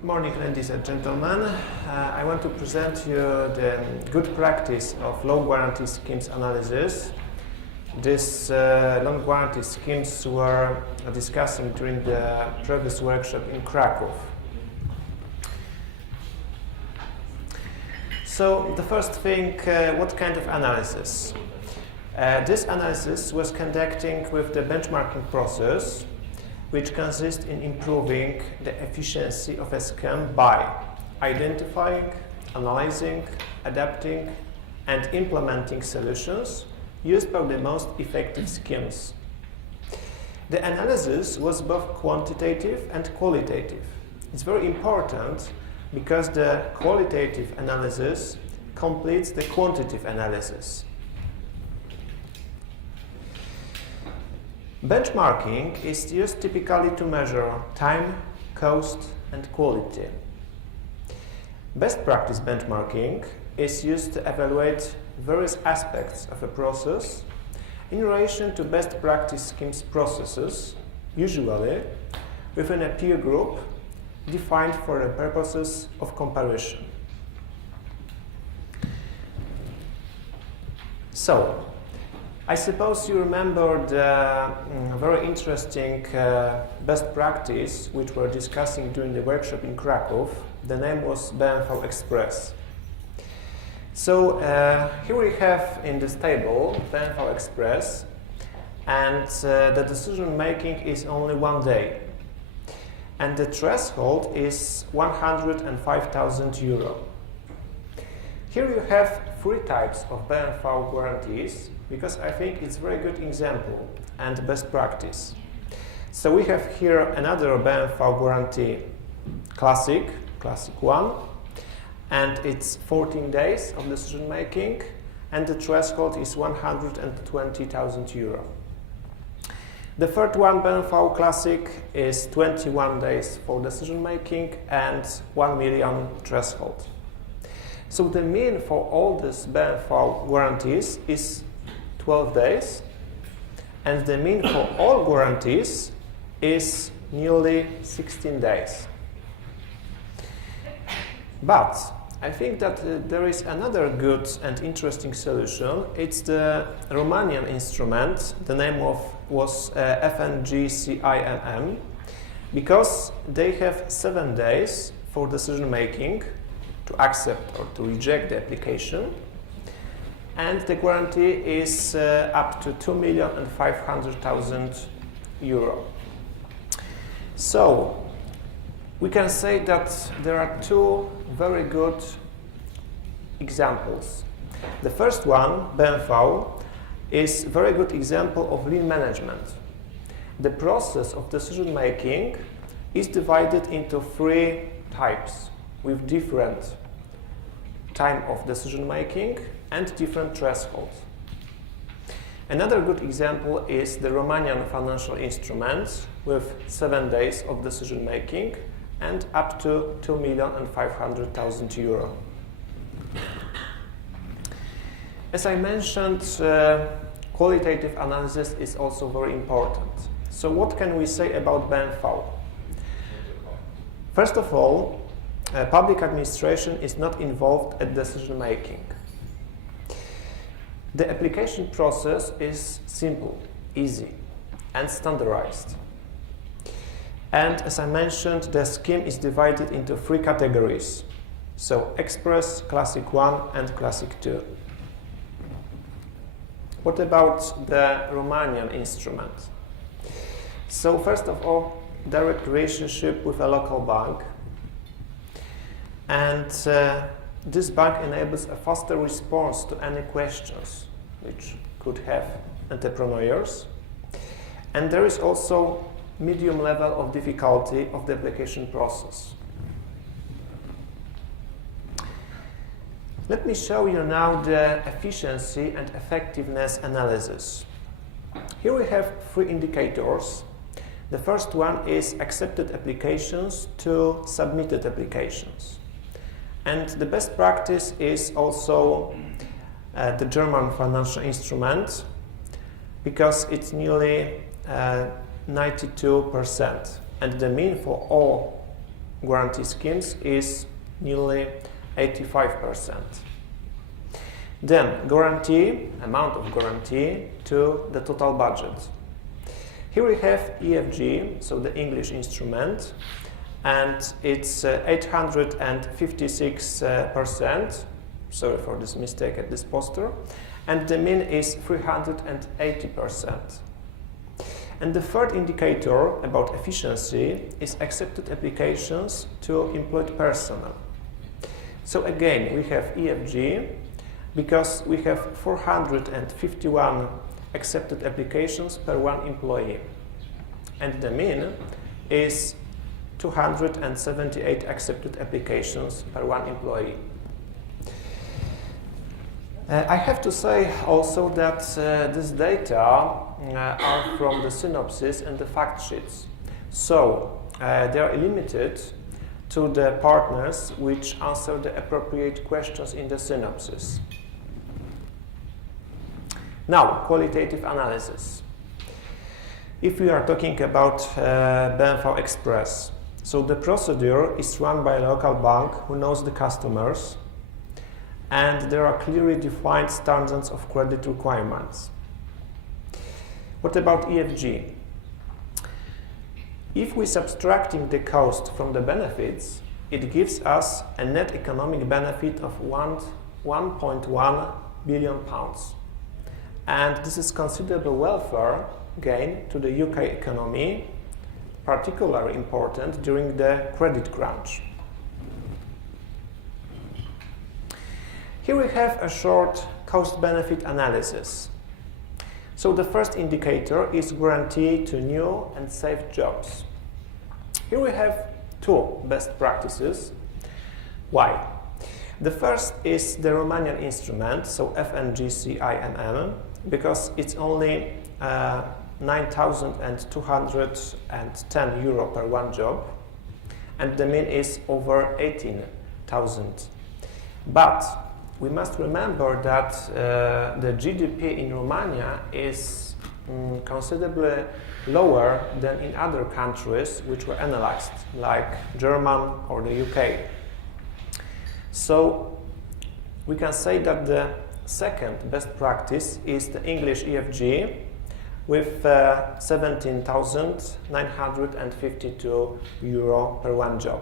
Good morning, ladies and gentlemen. I want to present you the good practice of low guarantee schemes analysis. These long guarantee schemes were discussed during the previous workshop in Krakow. So the first thing, what kind of analysis? This analysis was conducting with the benchmarking process, which consists in improving the efficiency of a scheme by identifying, analyzing, adapting, and implementing solutions used by the most effective schemes. The analysis was both quantitative and qualitative. It's very important because the qualitative analysis completes the quantitative analysis. Benchmarking is used typically to measure time, cost, and quality. Best practice benchmarking is used to evaluate various aspects of a process in relation to best practice schemes processes, usually within a peer group defined for the purposes of comparison. So, I suppose you remember the very interesting best practice which we're discussing during the workshop in Krakow. The name was BMV Express. So here we have in this table BMV Express, and the decision making is only 1 day. And the threshold is 105,000 euro. Here you have 3 types of BMV guarantees, because I think it's a very good example and best practice. So we have here another BMV guarantee, Classic 1, and it's 14 days of decision making, and the threshold is 120,000 euro. The third one, BMV Classic, is 21 days for decision making and 1 million threshold. So the mean for all these BMV guarantees is 12 days, and the mean for all guarantees is nearly 16 days. But I think that there is another good and interesting solution. It's the Romanian instrument. The name was FNGCIMM, because they have 7 days for decision making to accept or to reject the application, and the guarantee is up to 2,500,000 euro. So we can say that there are 2 very good examples. The first one, BMV, is a very good example of lean management. The process of decision making is divided into 3 types with different time of decision making and different thresholds. Another good example is the Romanian financial instruments with 7 days of decision making and up to 2,500,000 euro. As I mentioned, qualitative analysis is also very important. So what can we say about BMV? First of all, public administration is not involved at decision making. The application process is simple, easy, and standardized. And as I mentioned, the scheme is divided into 3 categories. So Express, Classic 1, and Classic 2. What about the Romanian instrument? So first of all, direct relationship with a local bank. And this bank enables a faster response to any questions which could have entrepreneurs. And there is also medium level of difficulty of the application process. Let me show you now the efficiency and effectiveness analysis. Here we have 3 indicators. The first one is accepted applications to submitted applications. And the best practice is also the German financial instrument, because it's nearly 92%. And the mean for all guarantee schemes is nearly 85%. Then guarantee, amount of guarantee to the total budget. Here we have EFG, so the English instrument, and it's 856%. Sorry for this mistake at this poster. And the mean is 380%. And the third indicator about efficiency is accepted applications to employed personnel. So again, we have EFG because we have 451 accepted applications per one employee. And the mean is 278 accepted applications per one employee. I have to say also that this data are from the synopsis and the fact sheets. So they are limited to the partners which answer the appropriate questions in the synopsis. Now, qualitative analysis. If we are talking about BMV Express, so the procedure is run by a local bank who knows the customers, and there are clearly defined standards of credit requirements. What about EFG? If we subtracting the cost from the benefits, it gives us a net economic benefit of 1.1 billion pounds. And this is considerable welfare gain to the UK economy, particularly important during the credit crunch. Here we have a short cost-benefit analysis. So the first indicator is guarantee to new and safe jobs. Here we have two best practices. Why? The first is the Romanian instrument, so FNGCIMM, because it's only 9,210 euro per one job, and the mean is over 18,000. But we must remember that the GDP in Romania is considerably lower than in other countries which were analyzed, like Germany or the UK. So we can say that the second best practice is the English EFG with 17,952 euro per one job.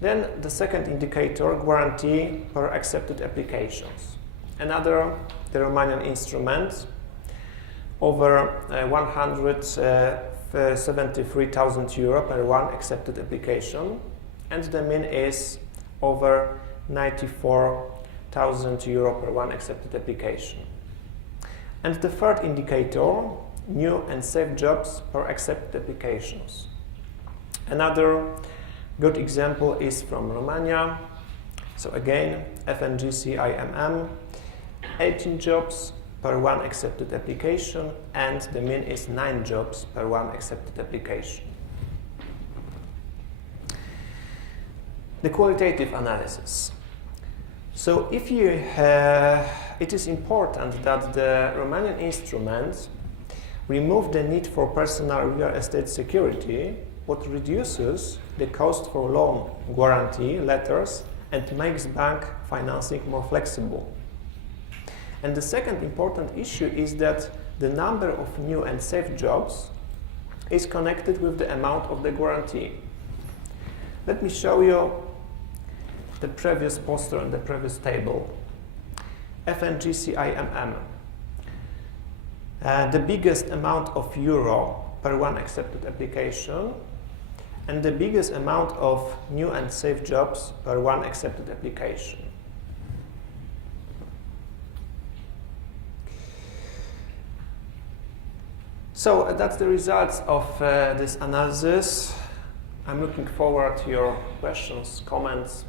Then the second indicator, guarantee per accepted applications. Another, the Romanian instrument, over 173,000 euro per one accepted application, and the mean is over 94,000 euro per one accepted application. And the third indicator, new and safe jobs per accepted applications. Another good example is from Romania. So again, FNGCIMM, 18 jobs per one accepted application, and the mean is 9 jobs per one accepted application. The qualitative analysis. So if you it is important that the Romanian instruments remove the need for personal real estate security, what reduces the cost for loan guarantee letters and makes bank financing more flexible. And the second important issue is that the number of new and safe jobs is connected with the amount of the guarantee. Let me show you the previous poster and the previous table. FNGCIMM. The biggest amount of euro per one accepted application, and the biggest amount of new and safe jobs per one accepted application. So that's the results of this analysis. I'm looking forward to your questions, comments.